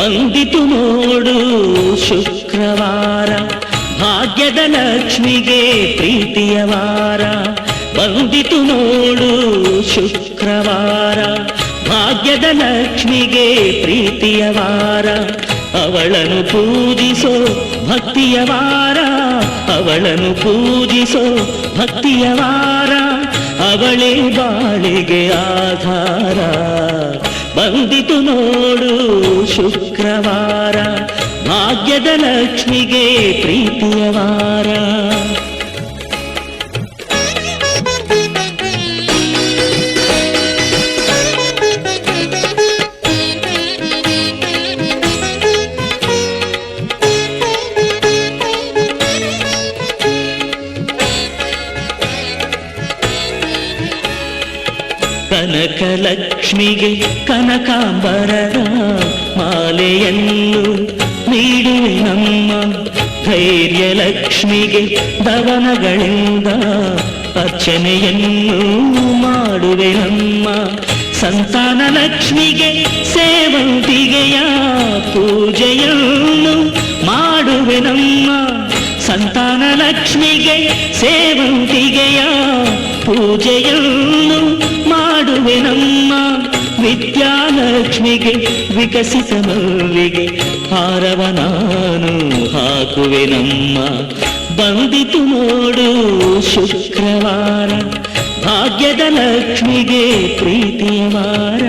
ಬಂದಿತು ನೋಡು ಶುಕ್ರವಾರ, ಭಾಗ್ಯದ ಲಕ್ಷ್ಮಿಗೆ ಪ್ರೀತಿಯ ವಾರ. ಬಂದಿತು ನೋಡು ಶುಕ್ರವಾರ, ಭಾಗ್ಯದ ಲಕ್ಷ್ಮಿಗೆ ಪ್ರೀತಿಯ ವಾರ. ಅವಳನ್ನು ಪೂಜಿಸೋ ಭಕ್ತಿಯ ವಾರ, ಅವಳನ್ನು ಪೂಜಿಸೋ ಭಕ್ತಿಯ ವಾರ. ಅವಳೇ ಬಾಳಿಗೆ ಆಧಾರ. ಬಂದಿತು ನೋಡು ಶುಕ್ರವಾರ, ಭಾಗ್ಯದ ಲಕ್ಷ್ಮಿಗೆ ಪ್ರೀತಿಯ ವಾರ. ಕನಕಲಕ್ಷ್ಮಿಗೆ ಕನಕಾಂಬರದ ಮಾಲೆಯನ್ನು ನೀಡುವೆ ನಮ್ಮ. ಧೈರ್ಯ ಲಕ್ಷ್ಮಿಗೆ ದವನಗಳಿಂದ ಅರ್ಚನೆಯನ್ನು ಮಾಡುವೆ ನಮ್ಮ. ಸಂತಾನ ಲಕ್ಷ್ಮಿಗೆ ಸೇವಂತಿಗೆಯ ಪೂಜೆಯನ್ನು ಮಾಡುವೆ ನಮ್ಮ. ಸಂತಾನ ಲಕ್ಷ್ಮಿಗೆ ಸೇವಂತಿಗೆಯ ಪೂಜೆಯನ್ನು ಮಾಡುವೆ ನಮ್ಮ. ವಿದ್ಯಾಲಕ್ಷ್ಮಿಗೆ ವಿಕಸಿತ ಮಲ್ಲಿಗೆ ಹಾರವ ನಾನು ಹಾಕುವೆ ನಮ್ಮ. ಬಂದಿತು ನೋಡು ಶುಕ್ರವಾರ, ಭಾಗ್ಯದ ಲಕ್ಷ್ಮಿಗೆ ಪ್ರೀತಿಯ ವಾರ.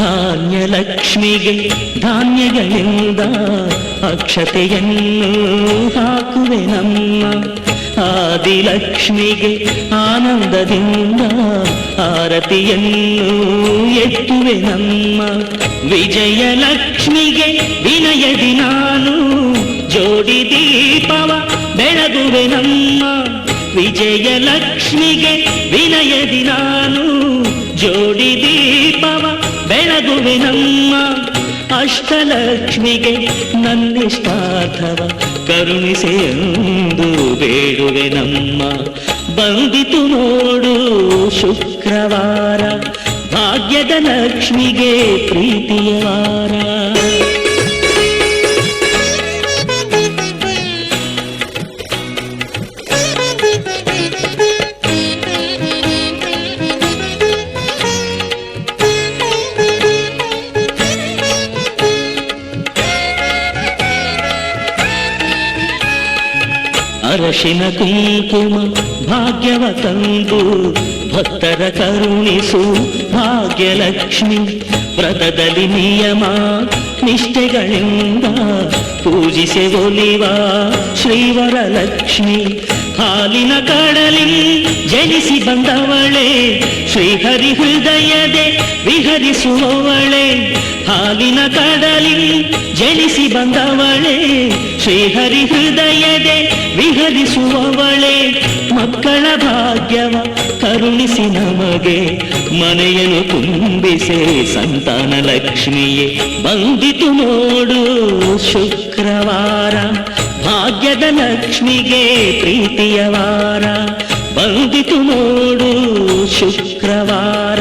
ಧಾನ್ಯಲಕ್ಷ್ಮಿಗೆ ಧಾನ್ಯಗಳಿಂದ ಅಕ್ಷತೆಯನ್ನು ಹಾಕುವೆ ನಮ್ಮ. ಆದಿಲಕ್ಷ್ಮಿಗೆ ಆನಂದದಿಂದ ಆರತಿಯನ್ನು ಎತ್ತುವೆ ನಮ್ಮ. ವಿಜಯಲಕ್ಷ್ಮಿಗೆ ವಿನಯದಿ ನಾನು ಜೋಡಿ ದೀಪವ ಬೆಳಗುವೆ ನಮ್ಮ. ವಿಜಯಲಕ್ಷ್ಮಿಗೆ ವಿನಯದಿ ನಾನು ಜೋಡಿ ದೀಪವ ಬೆಳಗುವೆ ನಮ್ಮ. ಅಷ್ಟಲಕ್ಷ್ಮಿಗೆ ನನ್ನಿಷ್ಟಾರ್ಥವ ಕರುಣಿಸೆ ಎಂದು ಬೇಡುವೆ ನಮ್ಮ. ಬಂದಿತು ನೋಡು ಶುಕ್ರವಾರ, ಭಾಗ್ಯದ ಲಕ್ಷ್ಮಿಗೆ ಪ್ರೀತಿಯ ವಾರ. ಅರಶಿನ ಕುಂಕುಮ ಭಾಗ್ಯವ ತಂದು ಭಕ್ತರ ಕರುಣಿಸು ಭಾಗ್ಯಲಕ್ಷ್ಮಿ. ವ್ರತದಲ್ಲಿ ನಿಯಮ ನಿಷ್ಠೆಗಳಿಂದ ಪೂಜಿಸೆ ಒಲಿವ ಶ್ರೀವರಲಕ್ಷ್ಮಿ. ಹಾಲಿನ ಕಡಲಿ ಜನಿಸಿ ಬಂದವಳೆ, ಶ್ರೀಹರಿ ಹೃದಯದೆ ವಿಹರಿಸುವವಳೆ. ಹಾಲಿನ ಕಡಲಿ ಜನಿಸಿ ಬಂದವಳೆ, ಶ್ರೀಹರಿ ಹೃದಯದೆ ವಿಹರಿಸುವವಳೆ. ಮಕ್ಕಳ ಭಾಗ್ಯವ ಕರುಣಿಸಿ ನಮಗೆ, ಮನೆಯನ್ನು ತುಂಬಿಸೆ ಸಂತಾನ ಲಕ್ಷ್ಮಿಯೇ. ಬಂದಿತು ನೋಡು ಶುಕ್ರವಾರ, ಭಾಗ್ಯದ ಲಕ್ಷ್ಮಿಗೆ ಪ್ರೀತಿಯ ವಾರ. ಬಂದಿತು ನೋಡು ಶುಕ್ರವಾರ,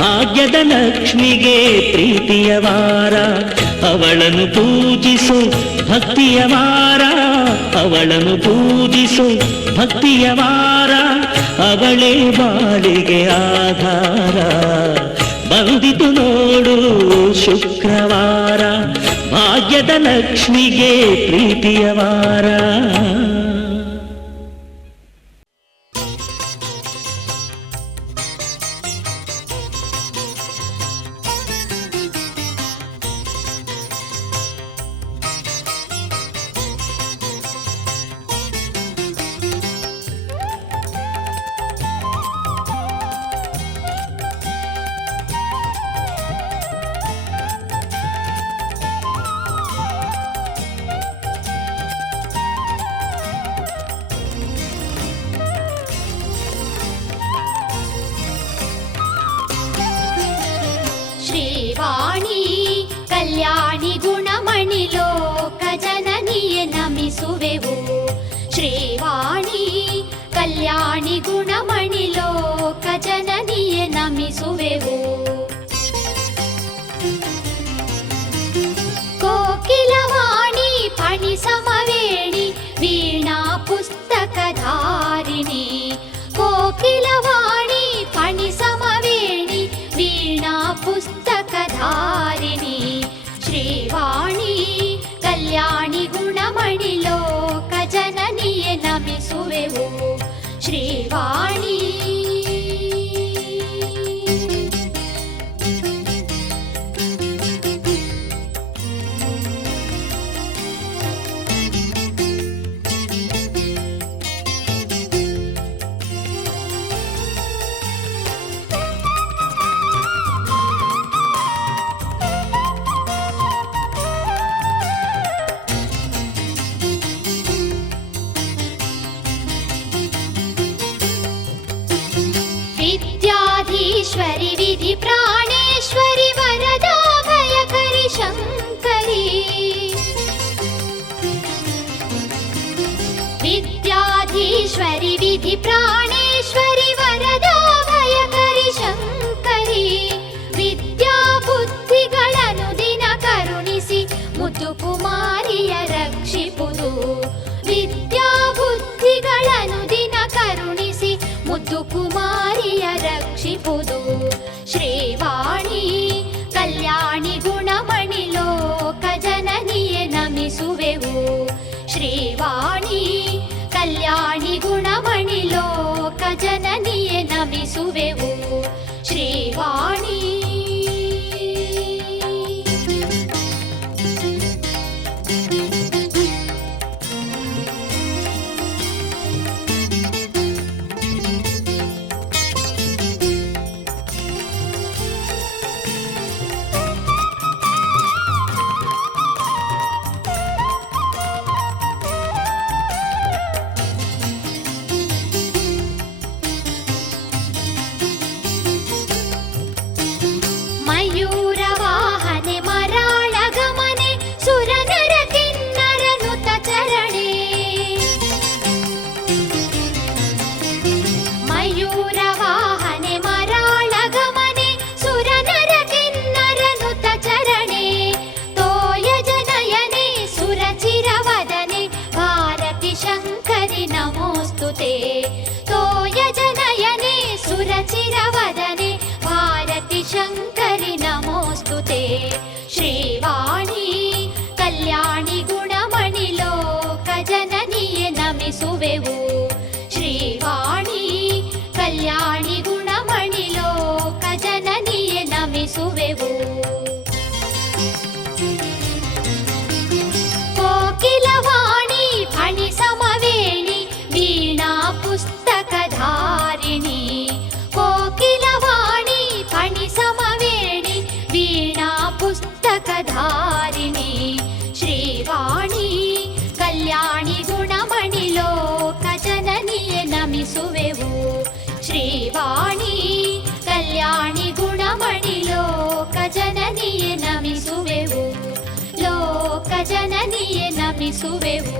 ಭಾಗ್ಯದ ಲಕ್ಷ್ಮಿಗೆ ಪ್ರೀತಿಯ ವಾರ. ಅವಳನ್ನು ಪೂಜಿಸು ಭಕ್ತಿಯ ವಾರ, ಅವಳನ್ನು ಪೂಜಿಸು ಭಕ್ತಿಯ ವಾರ. ಅವಳೇ ಬಾಳಿಗೆ ಆಧಾರ. ಬಂದಿತು ನೋಡು ಶುಕ್ರವಾರ, ಭಾಗ್ಯದ ಲಕ್ಷ್ಮಿಗೆ ಪ್ರೀತಿಯ ವಾರ. ಮುದ್ದು ಕುಮಾರಿಯ ರಕ್ಷಿಪುದು. ವಿದ್ಯಾ ಬುದ್ಧಿಗಳನ್ನು ದಿನ ಕರುಣಿಸಿ ಮುದ್ದು ಕುಮಾರಿಯ ರಕ್ಷಿಪುದು. ಶ್ರೀವಾಣಿ ಕಲ್ಯಾಣಿ ಗುಣಮಣಿ ಲೋಕ ಜನನಿಯೇ ನಮಿಸುವೆವು. ಶ್ರೀವಾಣಿ ಕಲ್ಯಾಣಿ ಗುಣಮಣಿ ಲೋಕ ಜನನಿಯೇ ನಮಿಸುವೆವು. ಶ್ರೀವಾಣಿ ಚಿರವದನೆ ಭಾರತಿ ಶಂಕರಿ ನಮೋಸ್ತುತೆ. ಶ್ರೀವಾಣಿ ಕಲ್ಯಾಣಿ ಗುಣಮಣಿ ಲೋಕ ಜನನಿಯೇ ನಮಿಸುವೆವು. ಶ್ರೀವಾಣಿ ಕಲ್ಯಾಣಿ ಗುಣಮಣಿ ಲೋಕ ಜನನಿಯೇ ನಮಿಸುವೆವು. ಕೋಕಿಲವಾಣಿ ಫಣಿ ಸಮವೇಣಿ ವೀಣಾ ಪುಸ್ತಕಧಾರಿಣಿ. ಕೋಕಿಲವಾಣಿ ಫಣಿ ಸಮವೇಣಿ ವೀಣಾ ಪುಸ್ತಕಧಾರಿಣಿ. ಶ್ರೀವಾಣಿ ಕಲ್ಯಾಣಿ ಗುಣಮಣಿ ಲೋಕ ಜನನಿಯೇ ನಮಿಸುವೆವು. ಶ್ರೀವಾಣಿ ಕಲ್ಯಾಣಿ ಗುಣಮಣಿ ಲೋಕ ಜನನಿಯೇ ನಮಿಸುವೆವು. ಲೋಕ ಜನನಿಯೇ ನಮಿಸುವೆವು.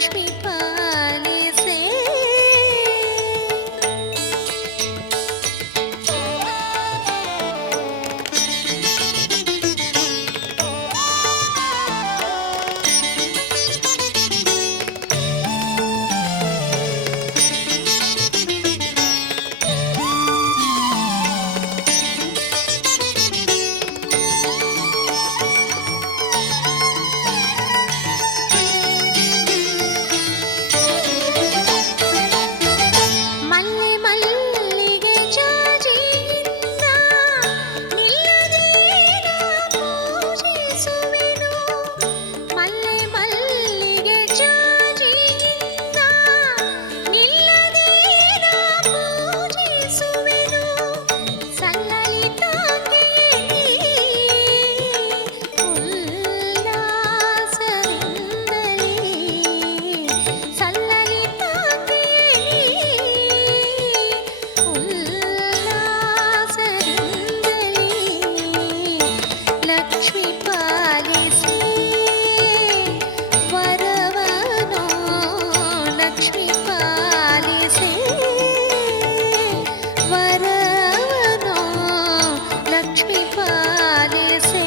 ಲಕ್ಷ್ಮೀ ಪಾಲಿಸೆ. ಮಲ್ಲೆ ಮಲ್ಲಿಗೆ ಜಾಜಿಯಿಂದ ನಿಲ್ಲದೆ ನಾ ಪೂಜಿಸುವೆನು. ಮಲ್ಲೆ ಮಲ್ಲಿಗೆ ಜಾಜಿಯಿಂದ ನಿಲ್ಲದೆ ನಾ ಪೂಜಿಸುವೆನು. ಸಲ್ಲಲಿತಾಂಗೆಯೇ ಉಲ್ಲಾಸದಿಂದಲೇ, ಸಲ್ಲಲಿತಾಂಗೆಯೇ ಉಲ್ಲಾಸದಿಂದಲೇ ಲಕ್ಷ್ಮೀ ಪಾಲಿಸೆ ವರವನೋ. ಲಕ್ಷ್ಮೀ ಪಾಲಿಸೆ ವರವನೋ. ಲಕ್ಷ್ಮೀ ಪಾಲಿಸೆ.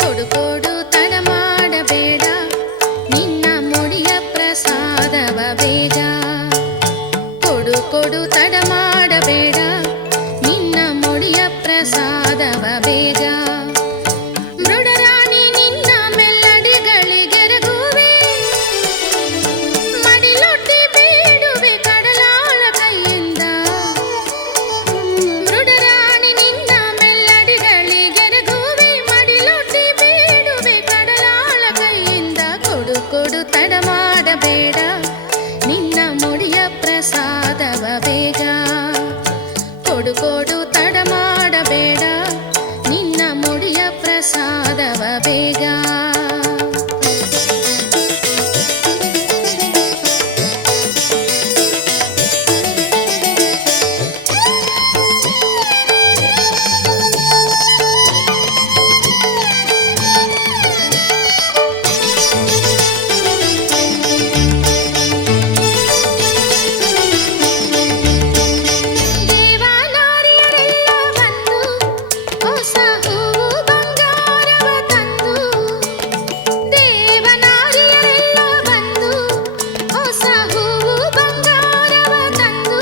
ಕೊಡು ಕೊಡು ತಡ ಮಾಡಬೇಡ ನಿನ್ನ ಮುಡಿಯ ಪ್ರಸಾದವ ಬೇಗ. ಕೊಡು ಕೊಡು ತಡ ಮಾಡಬೇಡ ನಿನ್ನ ಮುಡಿಯ ಪ್ರಸಾದವ ಬೇಗ. ಮೃಡರಾಣಿ ನಿನ್ನ ಮೆಲ್ಲಡಿಗಳಿಗೆರಗುವೆ, ಮಡಿಲೊಡ್ಡಿ ಬೇಡುವೆ ಕಡಲಾಳ ಕೈಯಿಂದ. ಮೃಡರಾಣಿ ನಿನ್ನ ಮೆಲ್ಲಡಿಗಳಿಗೆರಗುವೆ, ಮಡಿಲೊಡ್ಡಿ ಬೇಡುವೆ ಕಡಲಾಳ ಕೈಯಿಂದ. ಕೊಡು ಕೊಡು ತಡ ಮಾಡಬೇಡ ನಿನ್ನ ಮುಡಿಯ ಪ್ರಸಾದವ ಬೇಗ. ಕೊಡು ಕೊಡು ತಡ ಮಾಡಬೇಡ ನಿನ್ನ ಮುಡಿಯ ಪ್ರಸಾದವ ಬೇಗ. ದೇವನಾರಿಯರೆಲ್ಲ ಬಂದು ಹೊಸ ಹೂವು ಬಂಗಾರವ ತಂದು. ದೇವನಾರಿಯರೆಲ್ಲ ಬಂದು ಹೊಸ ಹೂವು ಬಂಗಾರವ ತಂದು.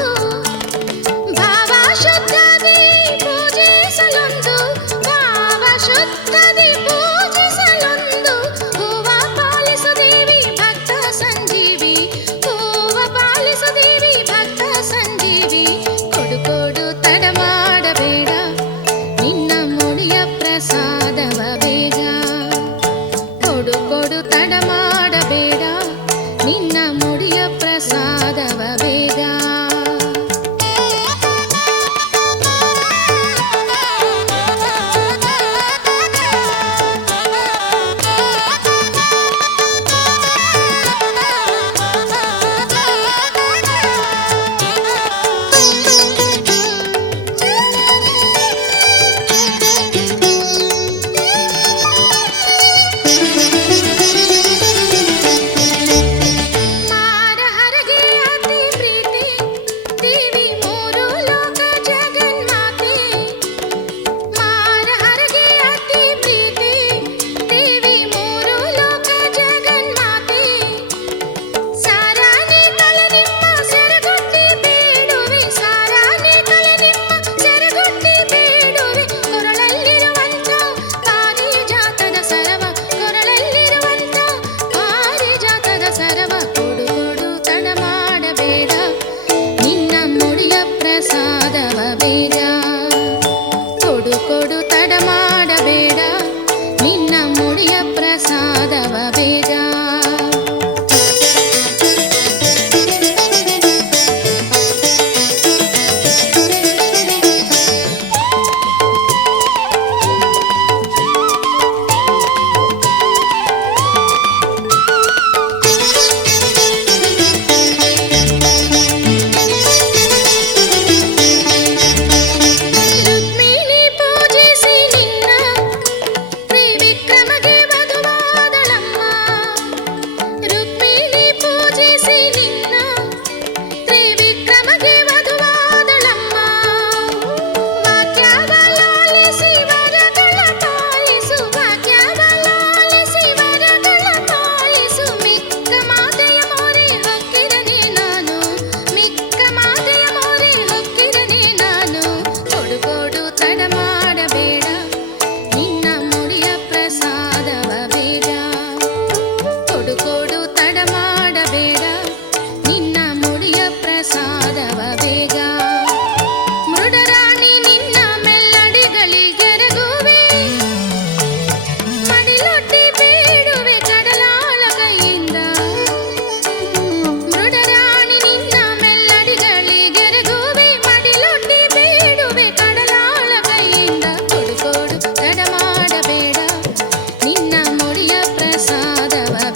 ಭಾವ ಶುದ್ಧದಿ ಪೂಜಿಸಲೊಂದು, ಭಾವ ಶುದ್ಧದಿ ಪೂಜಿಸಲೊಂದು. ಹೂವ ಪಾಲಿಸು ದೇವಿ ಭಕ್ತ ಸಂಜೀವಿ, ಹೂವ ಪಾಲಿಸು ದೇವಿ ಭಕ್ತ ಸಂಜೀವಿ. ಕೊಡು ಕೊಡು ತಡ ಮಾಡಬೇಡ ನಿನ್ನ ಮುಡಿಯ ಪ್ರಸಾದವ ಬೇಗ. ಕೊಡು ಕೊಡು ತಡ ಮಾಡಬೇಡ ನಿನ್ನ ಮುಡಿಯ ಪ್ರಸಾದವ ಬೇಗ.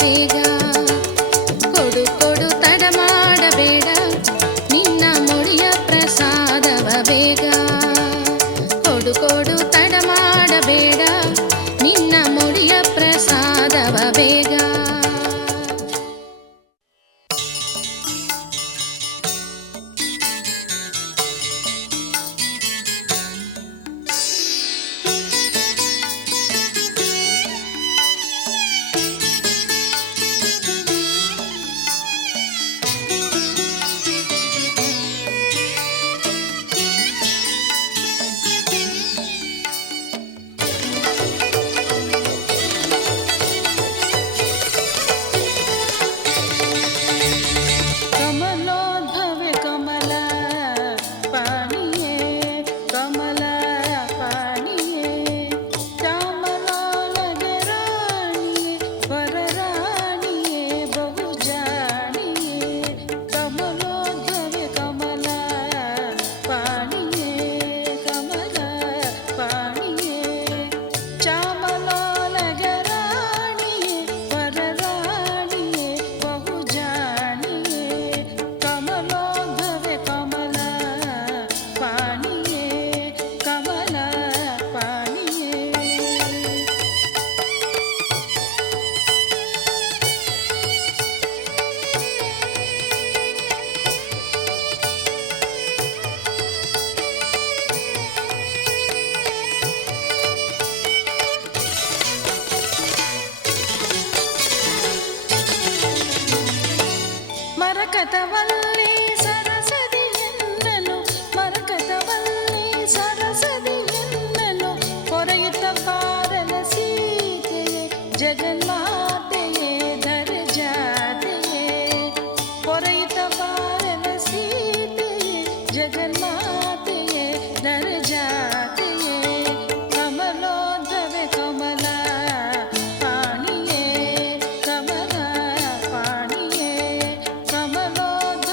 ಬೇಗ ಕೊಡು ಕೊಡು ತಡ ಮಾಡಬೇಡ ನಿನ್ನ ಮುಡಿಯ ಪ್ರಸಾದವ ಬೇಗ ಕೊಡು ಕೊಡು ತಡ ಮಾಡಬೇಡ ನಿನ್ನ ಮುಡಿಯ ಪ್ರಸಾದವ ಬೇಗ ಕಮಲೋದ್ಭವೆ ಕಮಲ ಪಾಣಿಯೇ ಕಮಲ ಪಾಣಿಯೇ ಚಾಮಲಾಲಗೆ ರಾಣಿಯೇ ವರರಾಣಿಯೇ ಬಹುಜಾಣಿಯೇ ಕಮಲೋದ್ಭವೆ ಕಮಲ ಪಾಣಿಯೇ ಕಮಲ ಪಾಣಿಯೇ ಚಾಮಲಾಲಗೆ ರಾಣಿಯೇ ವರರಾಣಿಯೇ ಬಹುಜಾಣಿಯೇ ಕಮಲೋದ್ಭವೆ ಕಮಲ ಪಾಣಿಯೇ ಕಮಲ ಪಾಣಿಯೇ ಮರಕತವಲ್ಲಿ ಸರಸದಿ ಎನ್ನಲು ಮರಕತವಲ್ಲಿ ಸರಸದಿ ಎನ್ನಲು ಕೊರೆಯುತ್ತ ಬಾರಲ ಸೀತೆಯೇ ಜಗನ್ಮಾತೆಯೇ ಧರಜಾತೆಯೇ ಕೊರೆಯುತ್ತ ಬಾರಲ ಸೀತೆಯೇ ಜಗನ್ಮಾತೆಯೇ ಧರಜಾತೆಯೇ ಕಮಲೋದ್ಭವೆ ಕಮಲ ಪಾಣಿಯೇ ಕಮಲ ಪಾಣಿಯೇ ಕಮಲೋದ್ಭವೆ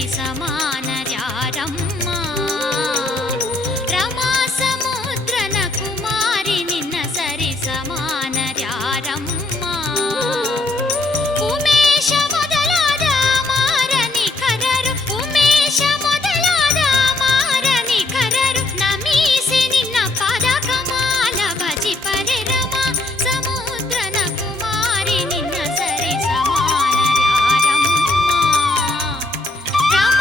ಸರಿ ಸಮಾನರ್ಯಾರಮ್ಮ ರಮಾ ಸಮುದ್ರನ ಕುಮಾರಿ ನಿನ್ನ ಸರಿ ಸಮಾನರ್ಯಾರಮ್ಮ ಉಮೇಶ ಮೊದಲಾದ ಮಾರನಿಖರರು ಉಮೇಶ ಮೊದಲಾದ ಮಾರನಿಖರರು ನಮೀಸಿ ನಿನ್ನ ಪಾದ ಕಮಾಲ ಭಜಿ ಪರೆ ರಮ ಸಮುದ್ರನ ಕುಮಾರಿ ನಿನ್ನ ಸರಿ ಸಮಾನರ್ಯಾರಮ್ಮ ರಮ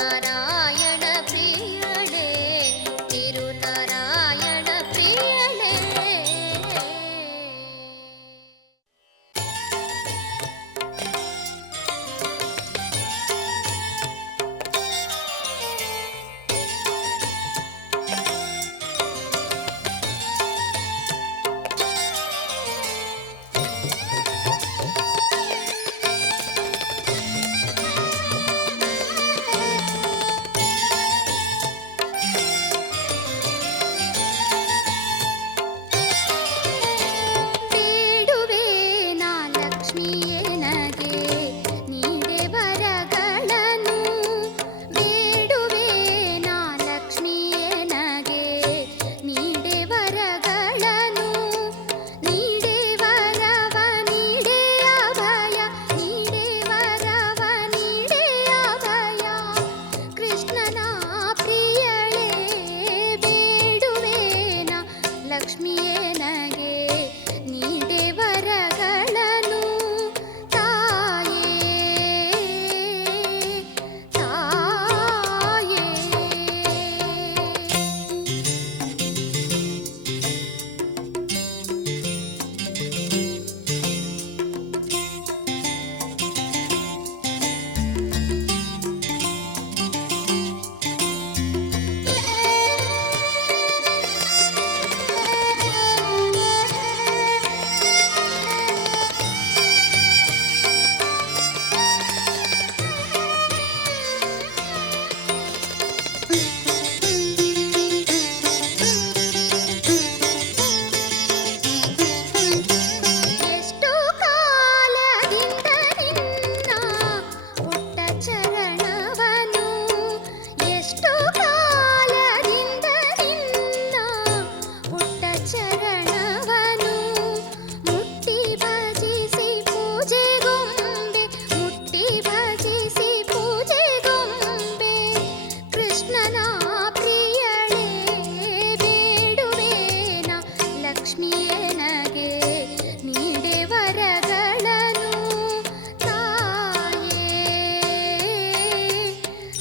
ತಿರುನಾರಾಯಣ ಪ್ರಿಯಳೇ ತಿರುನಾರಾಯಣ ಪ್ರಿಯಳೇ. ಬೇಡುವೆ ನಾ ಲಕ್ಷ್ಮಿಯೇ ನಗೆ ನೀಡೆ ವರಗಳನ್ನು. ಬೇಡುವೆ ನಾ ಲಕ್ಷ್ಮಿಯೇ ನಗೆ ನೀಡೆ ವರಗಳನ್ನು. ನೀಡೆ ವರವ ನೀಡೆ ಅಭಯ ನೀಡೆ ವರವ ನೀಡೆ ಅಭಯ. ಕೃಷ್ಣನ ಪ್ರಿಯಳೇ ಬೇಡುವೆ ನಾ ಲಕ್ಷ್ಮಿಯೇ ನಗೆ ನೀಡೆ ವರಗಳನ್ನು. ತಾಯೇ ತಾಯೇ ಎಷ್ಟು ಕಾಲದಿಂದ ನಿನ್ನ ಪುಟ್ಟ ಚರಣವನು. ಎಷ್ಟು ಕಾಲದಿಂದ ನಿನ್ನ ಪುಟ್ಟ ಚರಣವನು. ಮುಟ್ಟಿ ಭಜಿಸಿ ಪೂಜೆಗೊಂಬೆ ಮುಟ್ಟಿ ಭಜಿಸಿ ಪೂಜೆಗೊಂಬೆ. ಕೃಷ್ಣನ ಪ್ರಿಯಳೇ ಬೇಡುವೆ ನಾ ಲಕ್ಷ್ಮಿಯೇ ನಗೆ ನೀಡೆ ವರಗಳನ್ನು. ತಾಯೇ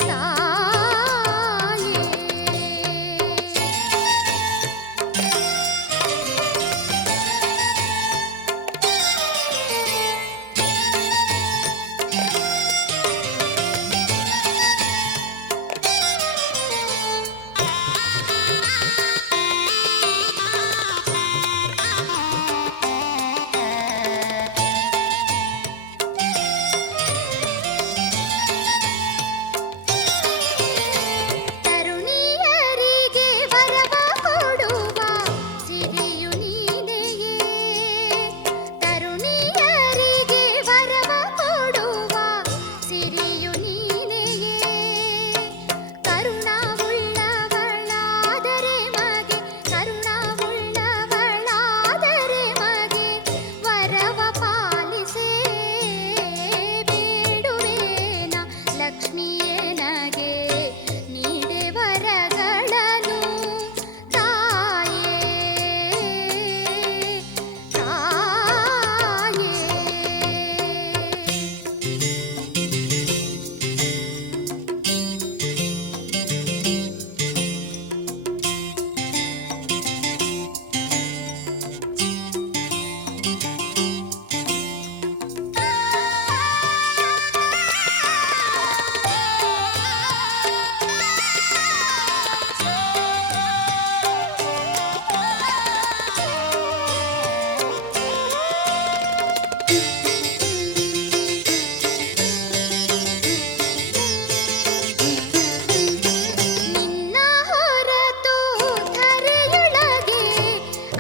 ತಾಯೇ ತರುಣಿಯರಿಗೆ ವರವ ಕೊಡುವ ಸಿರಿಯು ನೀನೆಯೇ. ತರುಣಿಯರಿಗೆ ವರವ ಕೊಡುವ ಸಿರಿಯು ನೀನೆಯೇ. ಕರುಣವುಳ್ಳವಳಾದರೆ ಮಗೆ ಕರುಣವುಳ್ಳವಳಾದರೆ ಮಗೆ ವರವ ಪಾಲಿಸೇ. ಬೇಡುವೆ ನಾ ಲಕ್ಷ್ಮಿಯೇ ನಗೆ ನೀಡೆ ವರಗಳನ್ನು. ತಾಯೇ ತಾಯೇ ನಿನ್ನ ಹೊರತು ಧರೆಯೊಳಗೆ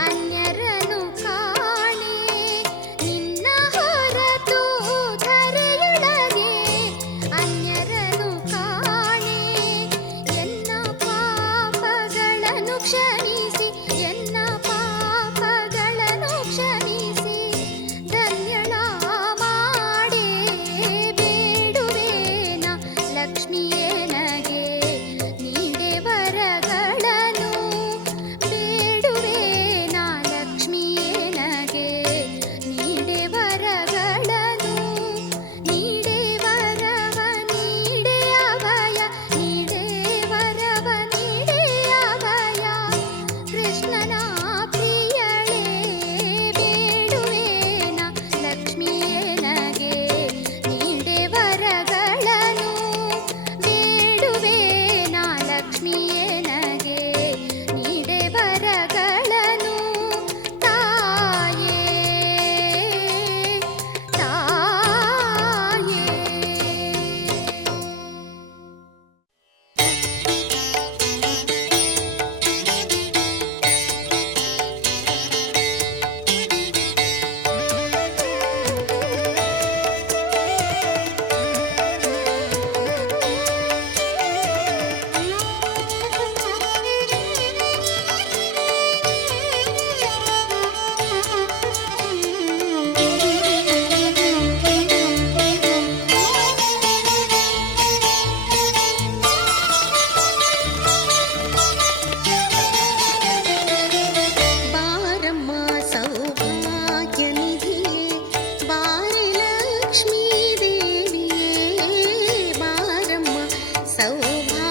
ಅನ್ಯರನು ಕಾಣೆ. ನಿನ್ನ ಹೊರತು ಧರೆಯೊಳಗೆ ಅನ್ಯರನು ಕಾಣೆ. ಎನ್ನ ಪಾಪಗಳನ್ನು ಕ್ಷಮಿಸಿ ಎನ್ನ ಪಾಪಗಳನ್ನು ಕ್ಷಮಿಸಿ ಧನ್ಯಳ ಮಾಡೇ. ಬೇಡುವೆ ನಾ ಲಕ್ಷ್ಮಿಯೇ ನಗೆ ನೀಡೆ ವರಗಳನ್ನು. ಬೇಡುವೆ ನಾ ಲಕ್ಷ್ಮಿಯೇ ನಗೆ ನೀಡೆ ವರಗಳನ್ನು. ನೀಡೆ ವರವ ನೀಡೆ ಅಭಯ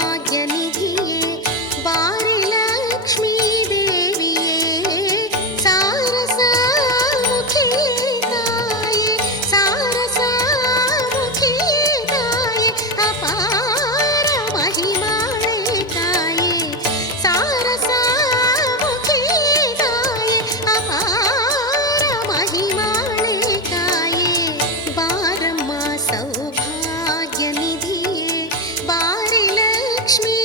ಸೌಭಾಗ್ಯನಿಧಿಯೇ ಬಾರಿ ಲಕ್ಷ್ಮೀ ದೇವಿಯೇ ಸಾರಸಾಮುಖಿಯೇ ತಾಯೇ ಸಾರಸಾಮುಖಿಯೇ ತಾಯೇ ಅಪಾರ ಮಹಿಮಾಳೆ ತಾಯೇ ಸಾರಸಾಮುಖಿಯೇ ತಾಯೇ ಅಪಾರ ಮಹಿಮಾಳೆ ತಾಯೇ ಬಾರಮ್ಮ ಸೌಭಾಗ್ಯನಿಧಿಯೇ ಬಾರಿ ಲಕ್ಷ್ಮೀ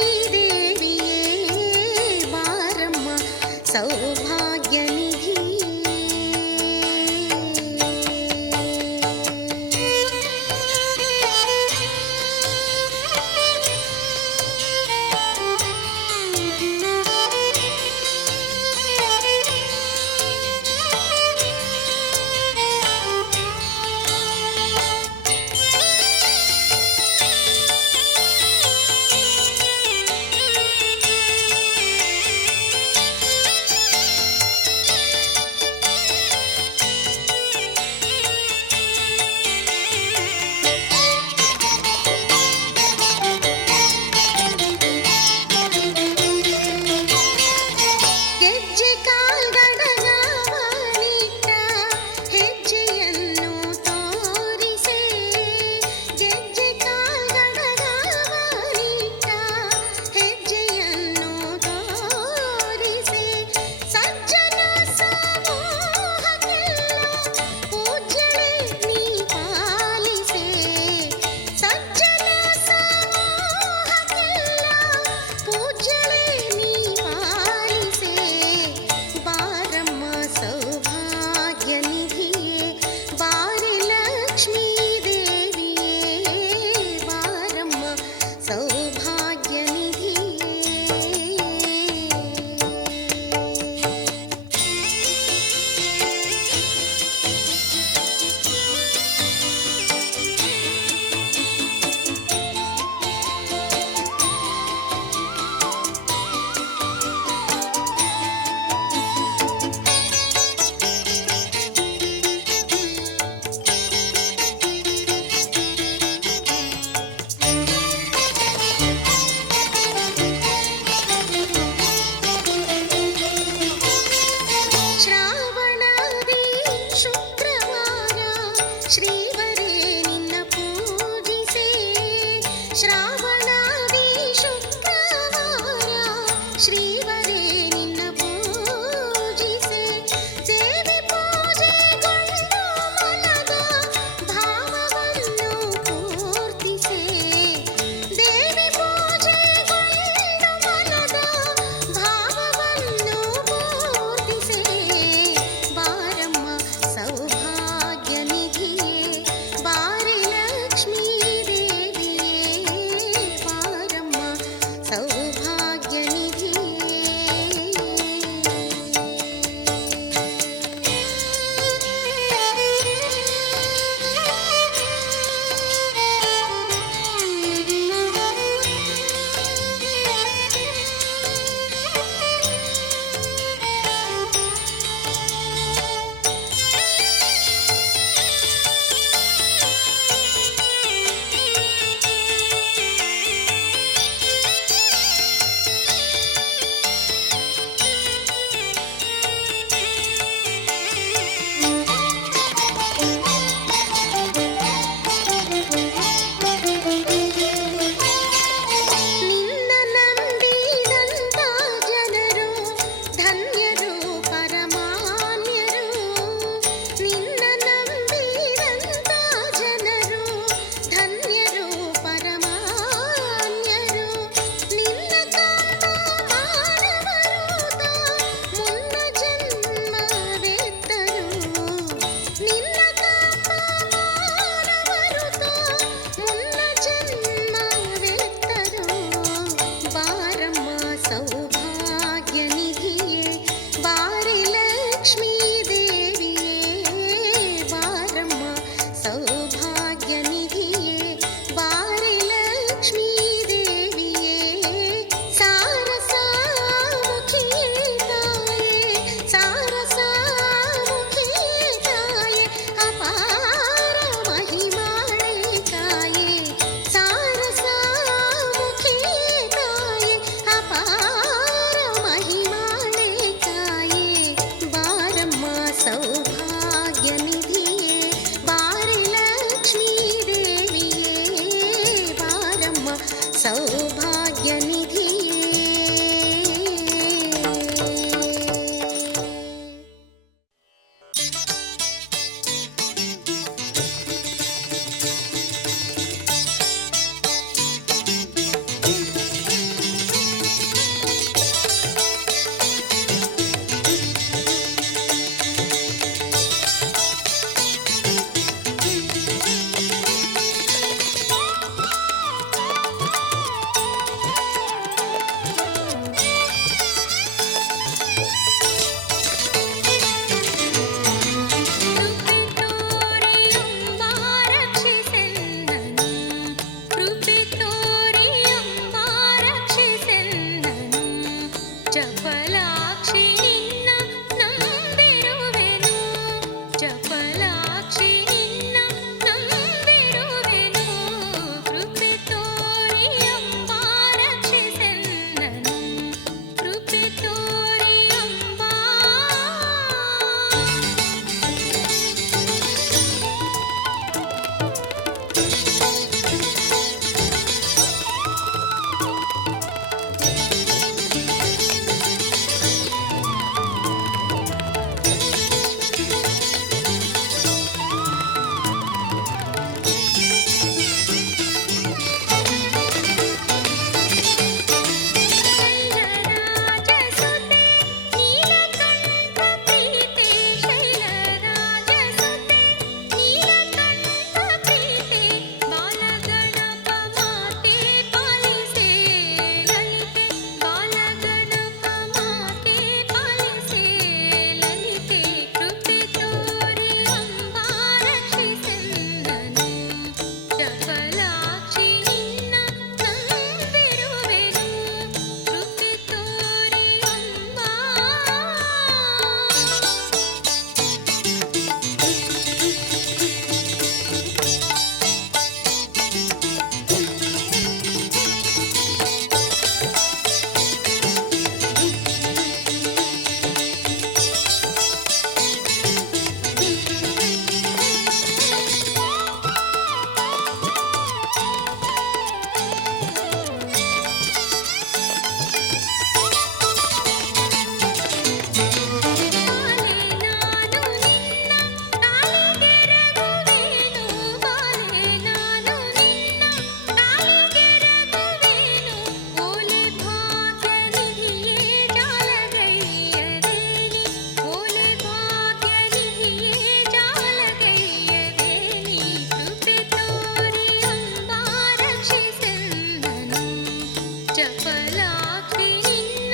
ಚಪಲಾಕ್ಷಿ ನಿನ್ನ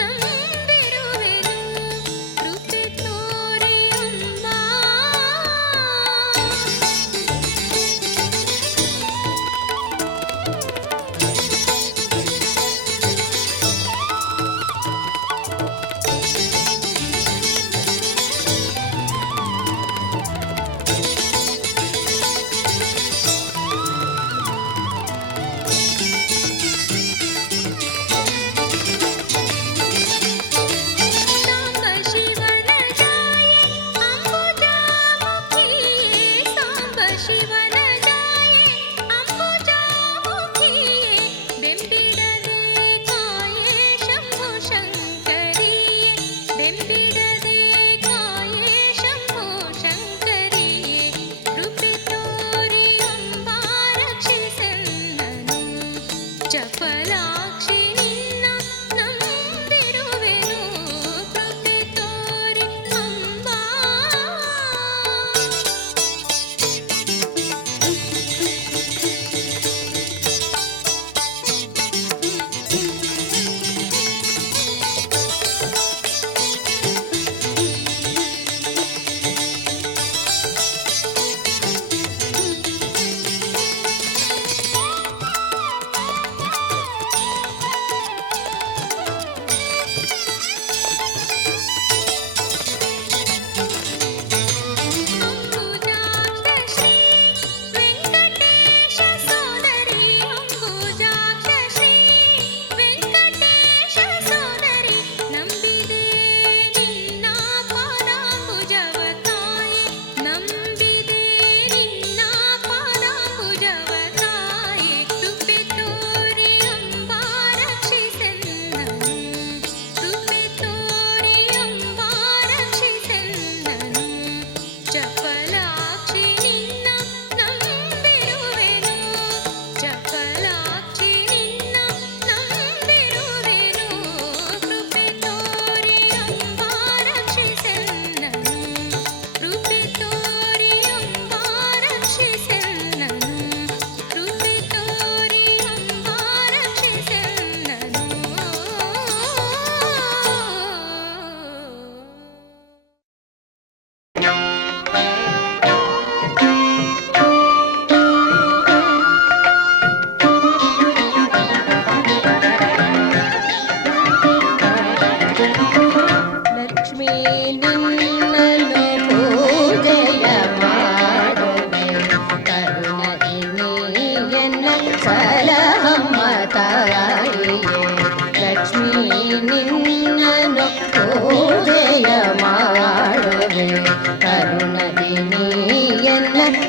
ನಂಬಿರುವೆನು ಕೃಪೆ ತೋರಿ ಅಂಬಾ. ಚಪಲಾಕ್ಷಿ ನಿನ್ನ ನಂಬಿರುವೆನು ಕೃಪೆ ತೋರಿ ಅಂಬಾ.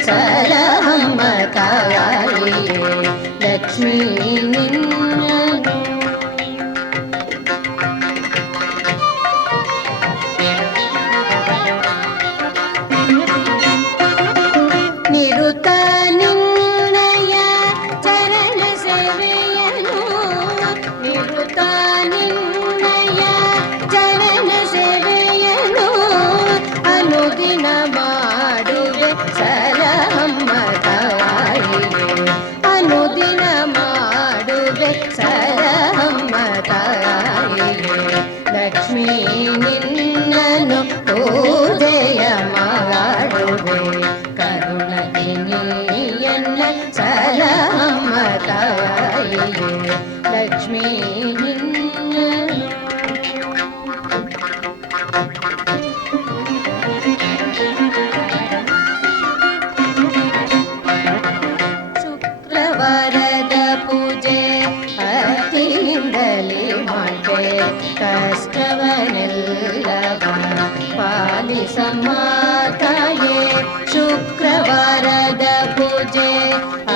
ಸರಹಮ್ಮ ತಾಯಿಯೇ ಲಕ್ಷ್ಮೀ ನಿನ್ನನು ನಿರುತ ನಿನ್ನಯ ಚರಣ ಸೇವೆಯನು ನಿರುತ ನಿನ್ನಯ ಚರಣ ಸೇವೆಯನು ಅನುದಿನ ಮಾಡುವೆ ಸರಹಮ್ಮ ತಾಯಿಯೇ ಅನುದಿನ ಮಾಡುವೆ ಸರಹಮ್ಮ ತಾಯಿಯೇ ಲಕ್ಷ್ಮೀ ನಿನ್ನನು ಪೂಜೆಯ ಮಾಡುವೆ ಕರುಣದಿ ನೀಯನ್ನ ಸರಹಮ್ಮ ತಾಯಿಯೇ ಲಕ್ಷ್ಮೀ ನಿನ್ನನು ಶುಕ್ರವಾರದ ಪೂಜೆ ಅತಿಯಿಂದಲೇ ಮಾಡ್ತೆ ಕಷ್ಟವನೆಲ್ಲವ ಪಾಲಿಸಮ್ಮ ತಾಯೇ ಶುಕ್ರವಾರದ ಪೂಜೆ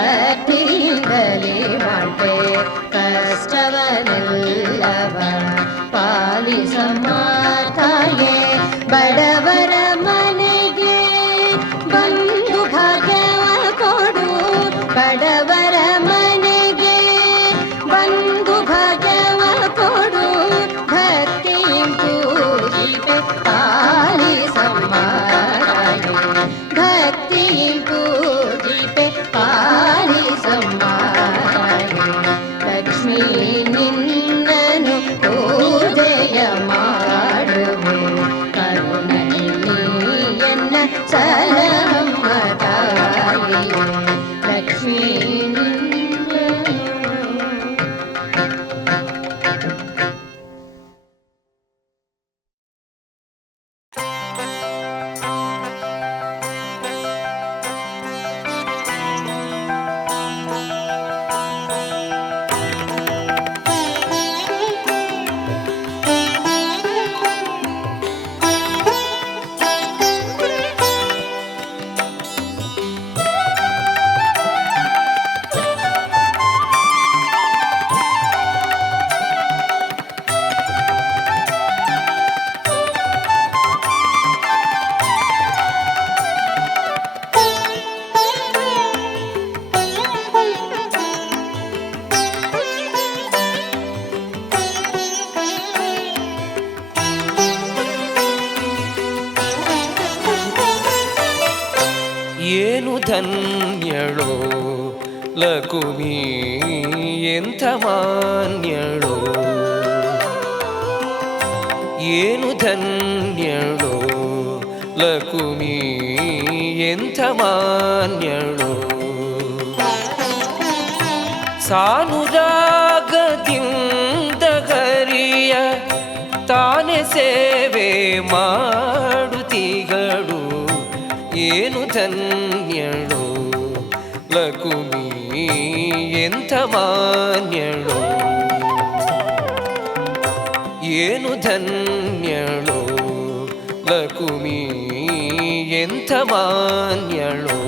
ಅತಿಯಿಂದಲೇ ಮಾಡ್ತೆ ಕಷ್ಟವನೆಲ್ಲವ ಪಾಲಿಸಮ್ಮ ತಾಯೇ ಬಡವರ ಮನೆಗೆ ಬಂದು ಭಾಗ್ಯವ ಕೊಡು ಬಡವರ ಮನೆಗೆ ಬಂದು ಭಾಗ್ಯವ ಕೊಡು ಭಕ್ತಿ ಪೂಜಿತೆ ಪಾಲಿಸಮ್ಮ ತಾಯೇ ಭಕ್ತಿ ಪೂಜಿತೆ ಪಾಲಿಸಮ್ಮ ತಾಯೇ ಲಕ್ಷ್ಮೀ ನಿನ್ನ ಧನ್ಯಳೋ ಲಕುಮಿ ಎಂಥ ಮಾನ್ಯಳೋ ಏನು ಧನ್ಯಳೋ ಲಕುಮಿ ಎಂಥ ಮಾನ್ಯಳೋ ಸಾನುರಾಗದಿಂದ ಹರಿಯ ತಾನೆ ಸೇವೆ ಮಾಡುತ್ತಿಗಳು ಏನು ಧನ್ಯಳೋ ಲಕುಮಿ ಎಂಥ ಮಾನ್ಯಳೋ ಏನು ಧನ್ಯಳೋ ಲಕುಮಿ ಎಂಥ ಮಾನ್ಯಳೋ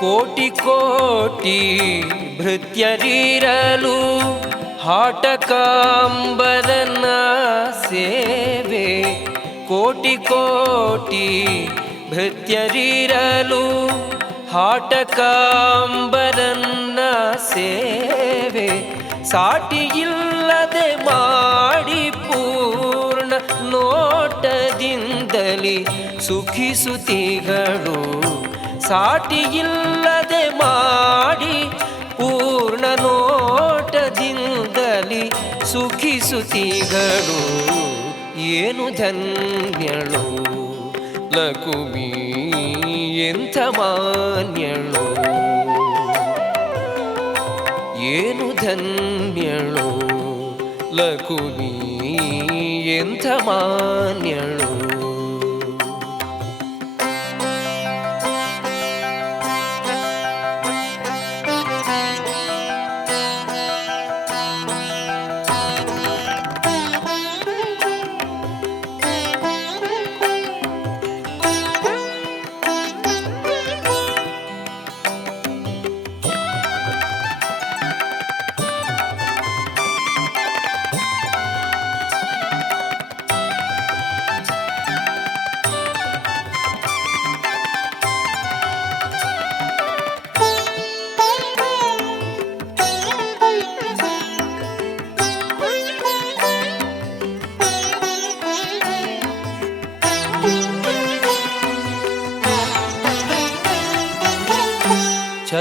ಕೋಟಿ ಕೋಟಿ ಭೃತ್ಯರಿರಲು ಹಾಟಕಾಂಬರನ ಸೇವೆ ಕೋಟಿ ಕೋಟಿ ಭೃತ್ಯರಿರಲು ಹಾಟಕಾಂಬರನ್ನ ಸೇವೆ ಸಾಟಿಯಿಲ್ಲದೆ ಮಾಡಿ ಪೂರ್ಣ ನೋಟದಿಂದಲಿ ಸುಖಿಸುತ್ತಿಗಳು ಸಾಟಿಯಿಲ್ಲದೆ ಮಾಡಿ ಪೂರ್ಣ ನೋಟದಿಂದಲಿ ಸುಖಿಸುತ್ತಿಗಳು ಏನು ಧನ್ಯಳೋ ಲಕುಮಿ ಎಂಥ ಮಾನ್ಯಳೋ ಏನು ಧನ್ಯಳೋ ಲಕುಮಿ ಎಂಥ ಮಾನ್ಯಳೋ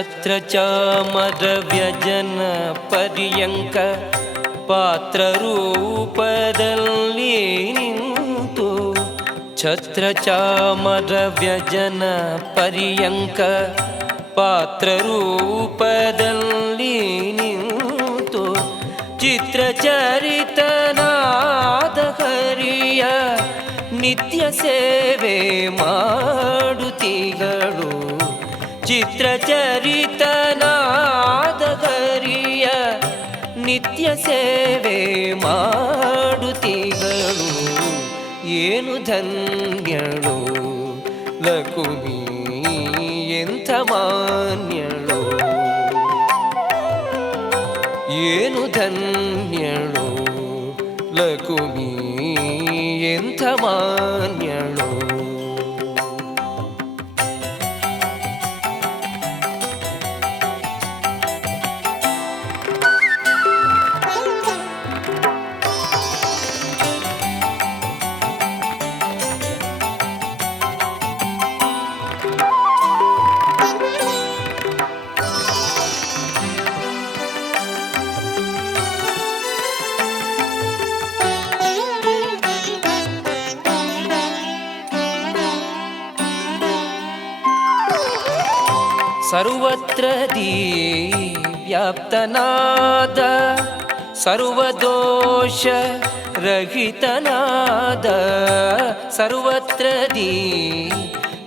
ಛತ್ರಚಾಮರ ವ್ಯಜನ ಪರ್ಯಂಕ ಪಾತ್ರ ರೂಪದಲ್ಲಿ ನಿಂತು ಛತ್ರಚಾಮರ ವ್ಯಜನ ಪರ್ಯಂಕ ಪಾತ್ರ ರೂಪದಲ್ಲಿ ನಿಂತು ಚಿತ್ರಚರಿತನಾದ ಹರಿಯ ನಿತ್ಯ ಸೇವೆ ಮಾಡುತ್ತಿಗಳು ಚಿತ್ರಚರಿತನಾದ ಹರಿಯ ನಿತ್ಯ ಸೇವೆ ಮಾಡುತ್ತಿಗಳು ಏನು ಧನ್ಯಳೋ ಲಕುಮಿ ಎಂಥ ಮಾನ್ಯಳೋ ಏನು ಧನ್ಯಳೋ ಲಕುಮಿ ಎಂಥ ಮಾನ್ಯಳೋ ಸರ್ವತ್ರ ವ್ಯಾಪ್ತನಾದ ಸರ್ವದೋಷ ರಹಿತನಾದ ಸರ್ವತ್ರ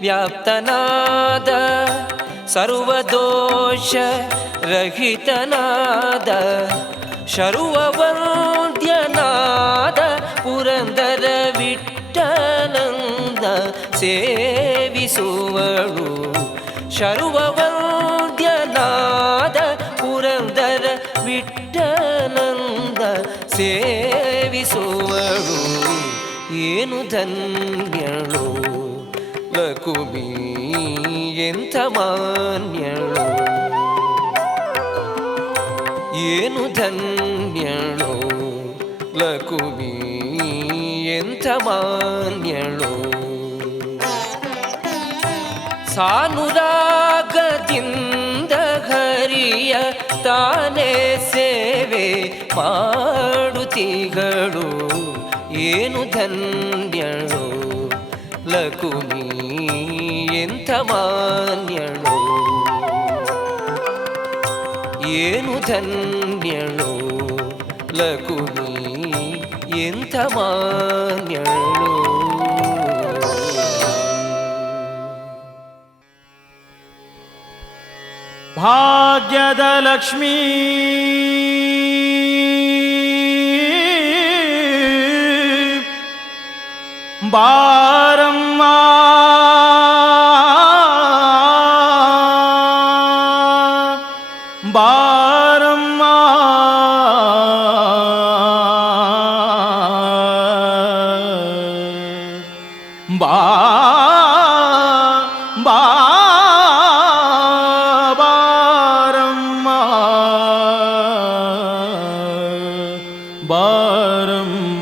ವ್ಯಾಪ್ತನಾದ ಸರ್ವದೋಷ ರಹಿತನಾದ ಶರ್ವವಂದ್ಯನಾದ ಪುರಂದರ ವಿಠ್ಠಲಂದ ಸೇವಿಸುವಳು ಶರ್ವವಂದ್ಯನಾದ ಪುರಂದರ ವಿಠ್ಠಲನಂದ ಸೇವಿಸುವಳು ಏನು ಧನ್ಯಳು ಲಕುಮಿ ಎಂಥ ಮಾನ್ಯಳು ಏನು ಧನ್ಯಳು ಲಕುಮಿ ಎಂಥ ಮಾನ್ಯಳು ಸಾನುರಾಗದಿಂದ ಹರಿಯ ತಾನೇ ಸೇವೆ ಮಾಡುತ್ತಿಗಳು ಏನು ಧನ್ಯಳು ಲಕುಮಿ ಎಂಥ ಮಾನ್ಯಳು ಏನು ಧನ್ಯಳು ಲಕುಮಿ ಎಂಥ ಮಾನ್ಯಳು. ಭಾಗ್ಯದ ಲಕ್ಷ್ಮೀ ಬಾರಮ್ಮ ಬಾರಮ್ಮ ಬಾರಮ್ಮ ಬಾರಮ್ಮ.